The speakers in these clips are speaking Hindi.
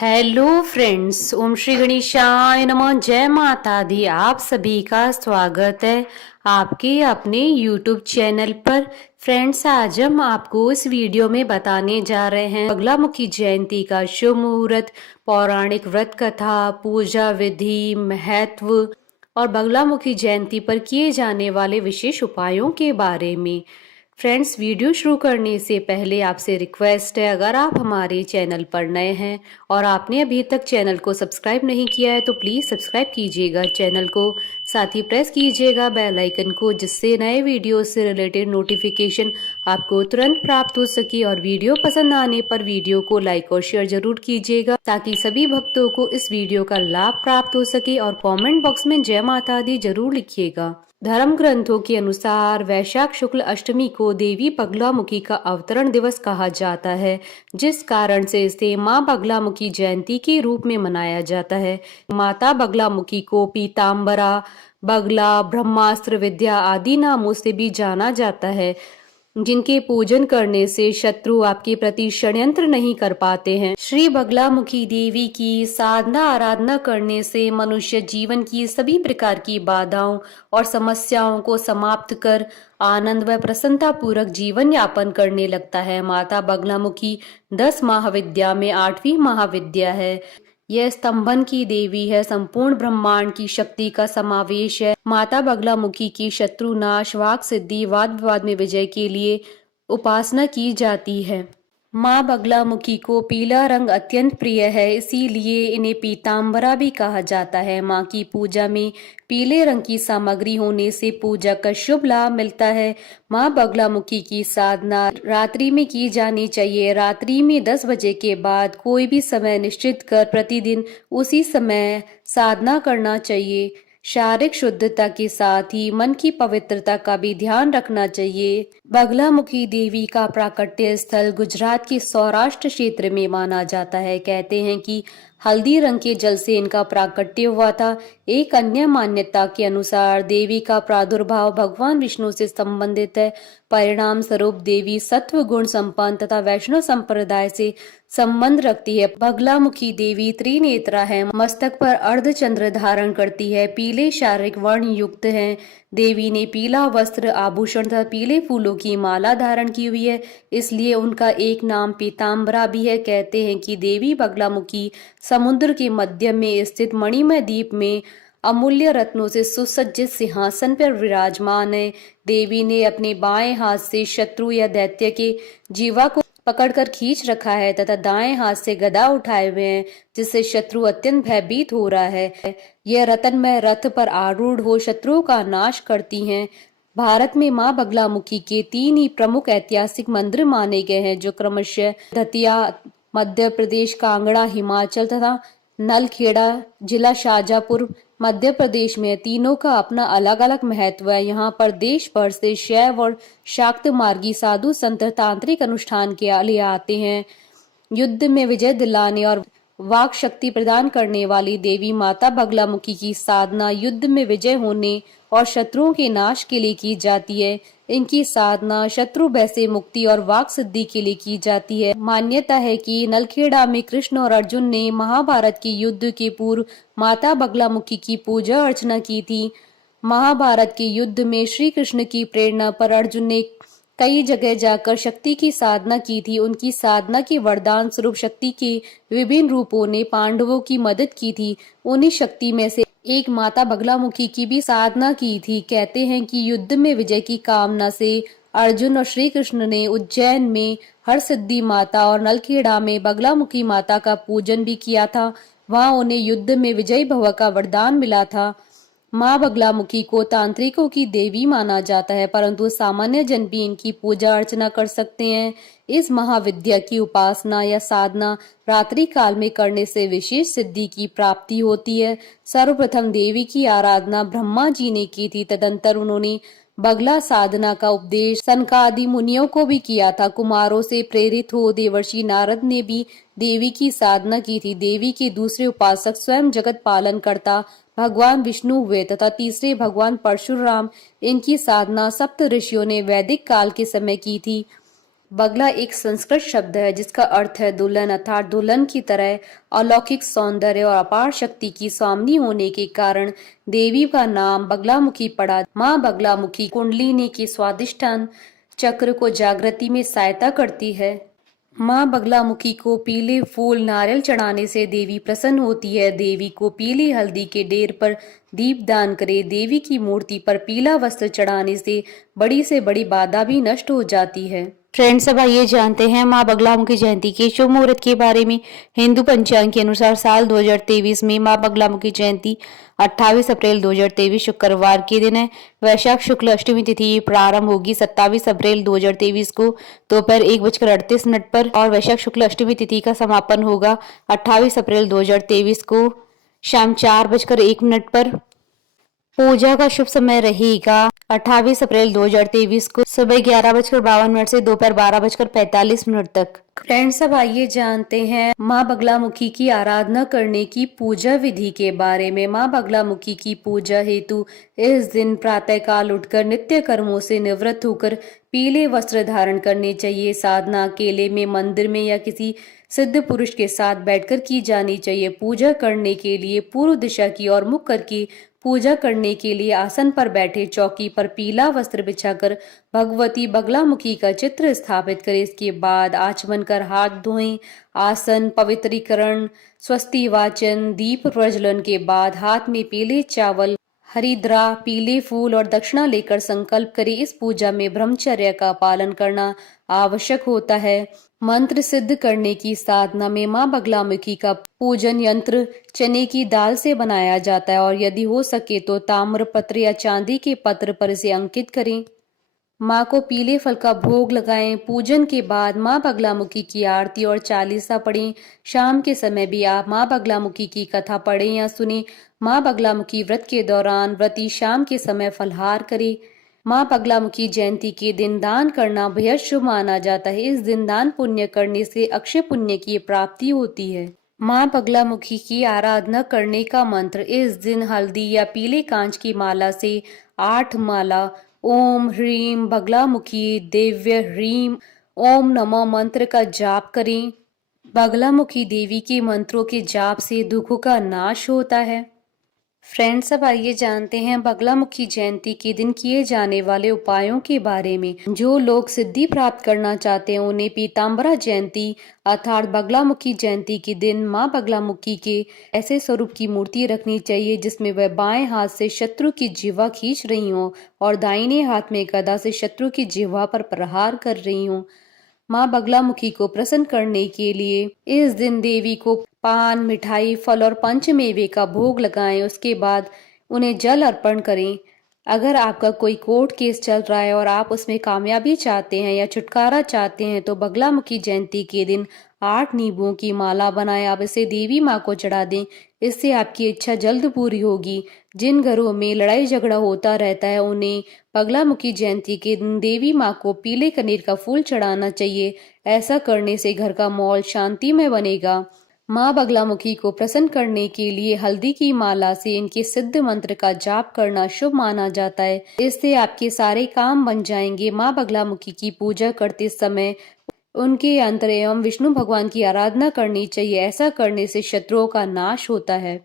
हेलो फ्रेंड्स, ओम श्री गणेशाय नमः। जय माता दी। आप सभी का स्वागत है आपके अपने यूट्यूब चैनल पर। फ्रेंड्स, आज हम आपको इस वीडियो में बताने जा रहे हैं बगलामुखी जयंती का शुभ मुहूर्त, पौराणिक व्रत कथा, पूजा विधि, महत्व और बगलामुखी जयंती पर किए जाने वाले विशेष उपायों के बारे में। फ्रेंड्स, वीडियो शुरू करने से पहले आपसे रिक्वेस्ट है, अगर आप हमारे चैनल पर नए हैं और आपने अभी तक चैनल को सब्सक्राइब नहीं किया है तो प्लीज़ सब्सक्राइब कीजिएगा चैनल को। साथ ही प्रेस कीजिएगा बेल आइकन को, जिससे नए वीडियो से रिलेटेड नोटिफिकेशन आपको तुरंत प्राप्त हो सके। और वीडियो पसंद आने पर वीडियो को लाइक और शेयर जरूर कीजिएगा, ताकि सभी भक्तों को इस वीडियो का लाभ प्राप्त हो सके। और कमेंट बॉक्स में जय माता दी जरूर लिखिएगा। धर्म ग्रंथों के अनुसार वैशाख शुक्ल अष्टमी को देवी बगलामुखी का अवतरण दिवस कहा जाता है, जिस कारण से इसे माँ बगलामुखी जयंती के रूप में मनाया जाता है। माता बगलामुखी को पीताम्बरा, बगला, ब्रह्मास्त्र विद्या आदि नामों से भी जाना जाता है, जिनके पूजन करने से शत्रु आपके प्रति षड्यंत्र नहीं कर पाते हैं। श्री बगलामुखी देवी की साधना आराधना करने से मनुष्य जीवन की सभी प्रकार की बाधाओं और समस्याओं को समाप्त कर आनंद व प्रसन्नता पूर्वक जीवन यापन करने लगता है। माता बगलामुखी 10 महाविद्या में 8वीं महाविद्या है। यह स्तंभन की देवी है, संपूर्ण ब्रह्मांड की शक्ति का समावेश है। माता बगलामुखी की शत्रुनाश, वाक सिद्धि, वाद विवाद में विजय के लिए उपासना की जाती है। माँ बगलामुखी को पीला रंग अत्यंत प्रिय है, इसीलिए इन्हें पीताम्बरा भी कहा जाता है। माँ की पूजा में पीले रंग की सामग्री होने से पूजा का शुभ लाभ मिलता है। माँ बगलामुखी की साधना रात्रि में की जानी चाहिए। रात्रि में 10 बजे के बाद कोई भी समय निश्चित कर प्रतिदिन उसी समय साधना करना चाहिए। शारीरिक शुद्धता के साथ ही मन की पवित्रता का भी ध्यान रखना चाहिए। बगलामुखी देवी का प्राकट्य स्थल गुजरात के सौराष्ट्र क्षेत्र में माना जाता है। कहते हैं कि हल्दी रंग के जल से इनका प्राकट्य हुआ था। एक अन्य मान्यता के अनुसार देवी का प्रादुर्भाव भगवान विष्णु से संबंधित है। परिणाम स्वरूप देवी सत्व गुण संपन्न तथा वैष्णव संप्रदाय से संबंध रखती है। बगलामुखी देवी त्रिनेत्रा है, मस्तक पर अर्धचंद्र धारण करती है, पीले शारीरिक वर्ण युक्त है। देवी ने पीला वस्त्र, आभूषण तथा पीले फूलों की माला धारण की हुई है, इसलिए उनका एक नाम पीताम्बरा भी है। कहते हैं कि देवी बगलामुखी समुद्र के मध्य में स्थित मणिमय द्वीप में अमूल्य रत्नों से सुसज्जित सिंहासन पर विराजमान है। देवी ने अपने बाएं हाथ से शत्रु या दैत्य के जीवा को पकड़कर खींच रखा है तथा दाएं हाथ से गदा उठाए हुए हैं, जिससे शत्रु अत्यंत भयभीत हो रहा है। यह रत्नमय रथ पर आरूढ़ हो शत्रुओं का नाश करती हैं। भारत में मां बगलामुखी के 3 ही प्रमुख ऐतिहासिक मंदिर माने गए हैं, जो क्रमशः दतिया मध्य प्रदेश, कांगड़ा हिमाचल तथा नलखेड़ा जिला शाजापुर मध्य प्रदेश में। तीनों का अपना अलग अलग महत्व है। यहाँ पर देश भर से शैव और शाक्त मार्गी साधु संत तांत्रिक अनुष्ठान के लिए आते हैं। युद्ध में विजय दिलाने और वाक शक्ति प्रदान करने वाली देवी माता बगलामुखी की साधना युद्ध में विजय होने और शत्रुओं के नाश के लिए की जाती है। इनकी साधना शत्रु भय से मुक्ति और वाक सिद्धि के लिए की जाती है। मान्यता है कि नलखेड़ा में कृष्ण और अर्जुन ने महाभारत के युद्ध के पूर्व माता बगलामुखी की पूजा अर्चना की थी। महाभारत के युद्ध में श्री कृष्ण की प्रेरणा पर अर्जुन ने कई जगह जाकर शक्ति की साधना की थी। उनकी साधना के वरदान स्वरूप शक्ति के विभिन्न रूपों ने पांडवों की मदद की थी। उन्हीं शक्ति में से एक माता बगलामुखी की भी साधना की थी। कहते हैं कि युद्ध में विजय की कामना से अर्जुन और श्री कृष्ण ने उज्जैन में हरसिद्धि माता और नलखेड़ा में बगलामुखी माता का पूजन भी किया था। वहां उन्हें युद्ध में विजयी भव का वरदान मिला था। माँ बगलामुखी को तांत्रिकों की देवी माना जाता है, परंतु सामान्य जन भी इनकी पूजा अर्चना कर सकते हैं। इस महाविद्या की उपासना या साधना रात्रि काल में करने से विशेष सिद्धि की प्राप्ति होती है। सर्वप्रथम देवी की आराधना ब्रह्मा जी ने की थी। तदंतर उन्होंने बगला साधना का उपदेश सनकादि मुनियों को भी किया था। कुमारों से प्रेरित हो देवर्षि नारद ने भी देवी की साधना की थी। देवी के दूसरे उपासक स्वयं जगत पालन करता भगवान विष्णु हुए तथा तीसरे भगवान परशुराम। इनकी साधना सप्त ऋषियों ने वैदिक काल के समय की थी। बगला एक संस्कृत शब्द है जिसका अर्थ है दुल्हन, अर्थात दुल्हन की तरह अलौकिक सौंदर्य और अपार शक्ति की स्वामिनी होने के कारण देवी का नाम बगलामुखी पड़ा। माँ बगलामुखी कुंडलिनी के स्वादिष्ठान चक्र को जागृति में सहायता करती है। माँ बगलामुखी को पीले फूल नारियल चढ़ाने से देवी प्रसन्न होती है। देवी को पीली हल्दी के ढेर पर दीप दान करे। देवी की मूर्ति पर पीला वस्त्र चढ़ाने से बड़ी बाधा भी नष्ट हो जाती है। फ्रेंड्स, अब आइए जानते हैं माँ बगलामुखी जयंती के शुभ मुहूर्त के बारे में। हिंदू पंचांग के अनुसार साल 2023 में माँ बगलामुखी जयंती 28 अप्रैल 2023 शुक्रवार के दिन है। वैशाख शुक्ल अष्टमी तिथि प्रारंभ होगी 27 अप्रैल 2023 को दोपहर 1:38 पर और वैशाख शुक्ल अष्टमी तिथि का समापन होगा 28 अप्रैल 2023 को शाम 4:01 पर। पूजा का शुभ समय रहेगा 28 अप्रैल 2023 को सुबह 11:52 से दोपहर 12:45 तक। फ्रेंड्स, अब आइए जानते हैं माँ बगलामुखी की आराधना करने की पूजा विधि के बारे में। माँ बगलामुखी की पूजा हेतु इस दिन प्रातः काल उठकर नित्य कर्मों से निवृत्त होकर पीले वस्त्र धारण करने चाहिए। साधना अकेले में, मंदिर में या किसी सिद्ध पुरुष के साथ बैठकर की जानी चाहिए। पूजा करने के लिए पूर्व दिशा की ओर मुख करके पूजा करने के लिए आसन पर बैठे चौकी पर पीला वस्त्र बिछाकर भगवती बगलामुखी का चित्र स्थापित करें। इसके बाद आचमन कर हाथ धोएं। आसन, पवित्रीकरण, स्वस्ति वाचन, दीप प्रज्वलन के बाद हाथ में पीले चावल, हरिद्रा, पीले फूल और दक्षिणा लेकर संकल्प करें। इस पूजा में ब्रह्मचर्य का पालन करना आवश्यक होता है। मंत्र सिद्ध करने की साधना में माँ बगलामुखी का पूजन यंत्र चने की दाल से बनाया जाता है और यदि हो सके तो ताम्र पत्र या चांदी के पत्र पर इसे अंकित करें। माँ को पीले फल का भोग लगाएं। पूजन के बाद माँ बगलामुखी की आरती और चालीसा पढ़ें। शाम के समय भी आप माँ बगलामुखी की कथा पढ़ें या सुने। माँ बगलामुखी व्रत के दौरान व्रती शाम के समय फलाहार करे। माँ बगलामुखी जयंती के दिन दान करना बेहद शुभ माना जाता है। इस दिन दान पुण्य करने से अक्षय पुण्य की प्राप्ति होती है। माँ बगलामुखी की आराधना करने का मंत्र। इस दिन हल्दी या पीले कांच की माला से 8 माला ओम ह्रीम बगलामुखी दिव्य ह्रीम ओम नमः मंत्र का जाप करें। बगलामुखी देवी के मंत्रों के जाप से दुखों का नाश होता है। फ्रेंड्स, अब आइए जानते हैं बगलामुखी जयंती के दिन किए जाने वाले उपायों के बारे में। जो लोग सिद्धि प्राप्त करना चाहते हैं उन्हें पीताम्बरा जयंती अर्थात बगलामुखी जयंती के दिन माँ बगलामुखी के ऐसे स्वरूप की मूर्ति रखनी चाहिए जिसमें वह बाएं हाथ से शत्रु की जिह्वा खींच रही हो और दाहिने हाथ में गदा से शत्रु की जिह्वा पर प्रहार कर रही हो। माँ बगलामुखी को प्रसन्न करने के लिए इस दिन देवी को पान, मिठाई, फल और पंचमेवे का भोग लगाएं। उसके बाद उन्हें जल अर्पण करें। अगर आपका कोई कोर्ट केस चल रहा है और आप उसमें कामयाबी चाहते हैं या छुटकारा चाहते हैं तो बगलामुखी जयंती के दिन 8 नींबुओं की माला बनाएं। आप इसे देवी माँ को चढ़ा दें। इससे आपकी इच्छा जल्द पूरी होगी। जिन घरों में लड़ाई झगड़ा होता रहता है उन्हें बगलामुखी जयंती के दिन देवी माँ को पीले कनेर का फूल चढ़ाना चाहिए। ऐसा करने से घर का माहौल शांतिमय बनेगा। माँ बगलामुखी को प्रसन्न करने के लिए हल्दी की माला से इनके सिद्ध मंत्र का जाप करना शुभ माना जाता है। इससे आपके सारे काम बन जाएंगे। माँ बगलामुखी की पूजा करते समय उनके यंत्र एवं विष्णु भगवान की आराधना करनी चाहिए। ऐसा करने से शत्रुओं का नाश होता है।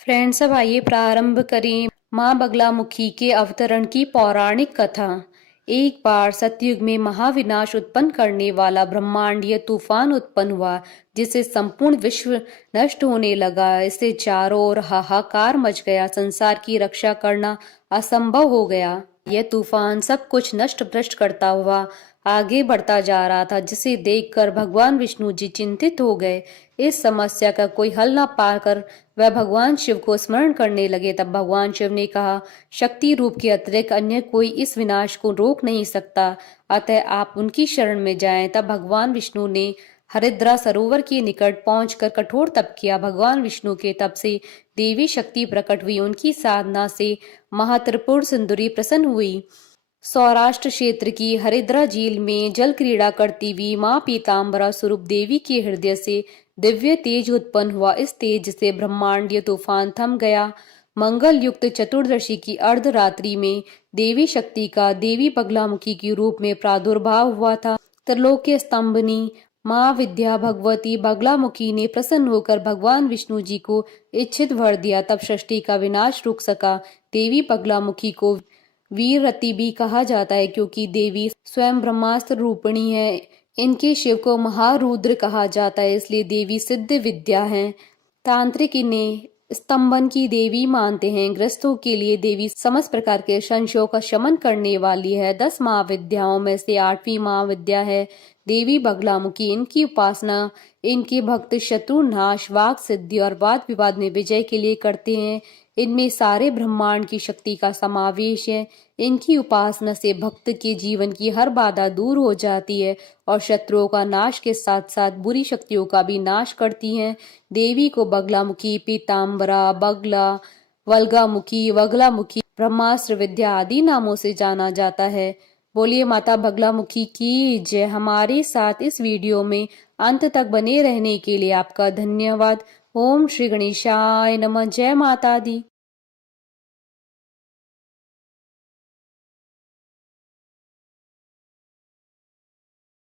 फ्रेंड्स, अब आइए प्रारंभ करें माँ बगलामुखी के अवतरण की पौराणिक कथा। एक बार सतयुग में महाविनाश उत्पन्न करने वाला ब्रह्मांडीय तूफान उत्पन्न हुआ जिससे संपूर्ण विश्व नष्ट होने लगा। इससे चारों ओर हाहाकार मच गया। संसार की रक्षा करना असंभव हो गया। यह तूफान सब कुछ नष्ट भ्रष्ट करता हुआ आगे बढ़ता जा रहा था जिसे देखकर भगवान विष्णु जी चिंतित हो गए। इस समस्या का कोई हल न पाकर वह भगवान शिव को स्मरण करने लगे। तब भगवान शिव ने कहा, शक्ति रूप के अतिरिक्त अन्य कोई इस विनाश को रोक नहीं सकता, अतः आप उनकी शरण में जाएं। तब भगवान विष्णु ने हरिद्रा सरोवर के निकट पहुंचकर कठोर तप किया। भगवान विष्णु के तप से देवी शक्ति प्रकट हुई। उनकी साधना से महात्रिपुर सुंदरी प्रसन्न हुई। सौराष्ट्र क्षेत्र की हरिद्रा झील में जल क्रीड़ा करती हुई माँ पीताम्बरा स्वरूप देवी के हृदय से दिव्य तेज उत्पन्न हुआ। इस तेज से ब्रह्मांडीय तूफान थम गया। मंगल युक्त चतुर्दशी की अर्धरात्रि में देवी शक्ति का देवी बगलामुखी के रूप में प्रादुर्भाव हुआ था। त्रिलोक्य स्तंभनी माँ विद्या भगवती बगलामुखी ने प्रसन्न होकर भगवान विष्णु जी को इच्छित वर दिया। तब सृष्टि का विनाश रुक सका। देवी बगलामुखी को वीररती भी कहा जाता है क्योंकि देवी स्वयं ब्रह्मास्त्र रूपिणी है। इनके शिव को महारुद्र कहा जाता है, इसलिए देवी सिद्ध विद्या है। तांत्रिक इन्हें स्तंभन की देवी मानते हैं। ग्रस्तों के लिए देवी समस्त प्रकार के संशयों का शमन करने वाली है। 10 महाविद्याओं में से 8वीं महाविद्या है देवी बगलामुखी। इनकी उपासना इनके भक्त शत्रु नाश, वाक सिद्धि और वाद विवाद में विजय के लिए करते हैं। इनमें सारे ब्रह्मांड की शक्ति का समावेश है। इनकी उपासना से भक्त के जीवन की हर बाधा दूर हो जाती है और शत्रुओं का नाश के साथ साथ बुरी शक्तियों का भी नाश करती हैं। देवी को बगलामुखी, पीताम्बरा, बगला, वल्गामुखी, वगलामुखी, ब्रह्मास्त्र विद्या आदि नामों से जाना जाता है। बोलिए माता बगलामुखी की जय। हमारे साथ इस वीडियो में अंत तक बने रहने के लिए आपका धन्यवाद। ओम श्री गणेशाय नमः। जय माता दी।